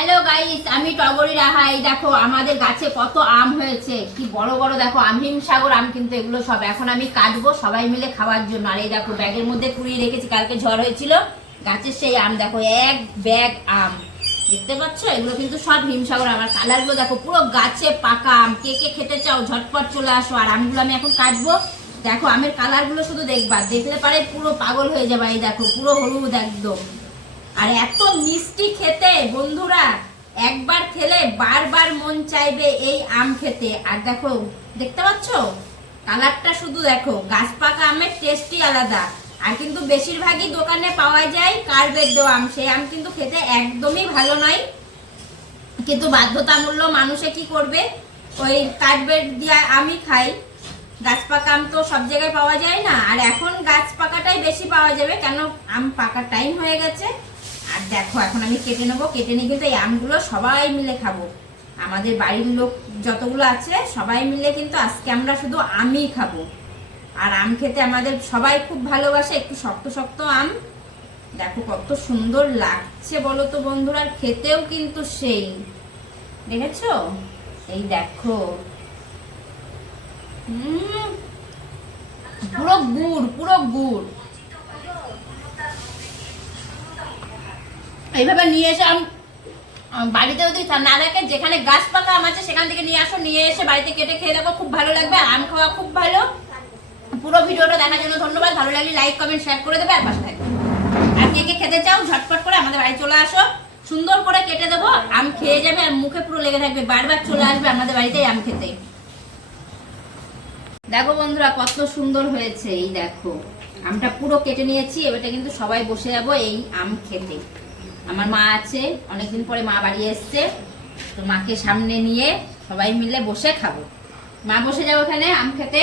Hello guys, আমি টগরি রাহা। এই দেখো আমাদের গাছে কত আম হয়েছে, কি বড় বড় দেখো আম, হিমসাগর আম। কিন্তু এগুলো সব এখন আমি কাটবো সবাই মিলে খাওয়ার জন্য। আর এই দেখো ব্যাগের মধ্যে কুড়িয়ে রেখেছি, কালকে ঝড় হয়েছিল গাছের সেই আম। দেখো এক ব্যাগ আম, দেখতে পাচ্ছ? এগুলো কিন্তু সব হিমসাগর আম। আর কালারগুলো দেখো, পুরো গাছে পাকা আম। কে কে খেতে চাও ঝটপট চলে আসো। আর আমগুলো আমি এখন কাটবো। দেখো আমের কালারগুলো শুধু দেখবা, দেখলে পারে পুরো পাগল হয়ে যাবে। এই দেখো পুরো হলুদ একদম। আর এত মিষ্টি খেতে বন্ধুরা, একবার খেলে বারবার মন চাইবে এই আম খেতে। আর দেখো, দেখতে পাচ্ছ কালারটা? শুধু দেখো, গাছ পাকা আমের টেস্টই আলাদা। আর কিন্তু বেশিরভাগই দোকানে পাওয়া যায় কার্বেট দেওয়া আম, সেই আম কিন্তু খেতে একদমই ভালো নয়। কিন্তু বাধ্যতামূল্য মানুষে কি করবে, ওই কার্বেট দিয়ে আমই খাই। গাছ পাকা আম তো সব জায়গায় পাওয়া যায় না। আর এখন গাছ পাকাটাই বেশি পাওয়া যাবে, কেন আম পাকার টাইম হয়ে গেছে। আর দেখো এখন আমি কেটে নেবো, কেটে নিয়ে কিন্তু এই আমগুলো সবাই মিলে খাবো। আমাদের বাড়ির লোক যতগুলো আছে সবাই মিলে কিন্তু আজকে আমরা শুধু আমই খাবো। আর আম খেতে আমাদের সবাই খুব ভালোবাসে, একটু শক্ত শক্ত আম। দেখো কত সুন্দর লাগছে বলো তো বন্ধুরা, আর খেতেও কিন্তু সেই, দেখেছো? এই দেখো, পুরো গুড়, পুরো গুড়। এইভাবে নিয়ে এসে বাড়িতে যদি না থাকে, যেখানে গাছ পাকা আম আছে সেখান থেকে নিয়ে আসো, নিয়ে এসে বাড়িতে কেটে খেয়ে দেখো, খুব ভালো লাগবে। আম খাওয়া খুব ভালো। পুরো ভিডিওটা দেখার জন্য ধন্যবাদ। ভালো লাগলে লাইক কমেন্ট শেয়ার করে দেবে, আর পাশে থাকবে। আর কে কে খেতে চাও ঝটপট করে আমাদের বাড়ি চলে আসো, সুন্দর করে কেটে দেবো, আম খেয়ে যাবে আর মুখে পুরো লেগে থাকবে, বারবার চলে আসবে আমাদের বাড়িতে আম খেতে। দেখো বন্ধুরা কত সুন্দর হয়েছে। এই দেখো আমটা পুরো কেটে নিয়েছি, এবারটা কিন্তু সবাই বসে যাবো এই আম খেতে। আমার মা আছে, অনেকদিন পরে মা বাড়ি এসছে, তো মাকে সামনে নিয়ে সবাই মিলে বসে খাবো। মা বসে যাবো এখানে আম খেতে।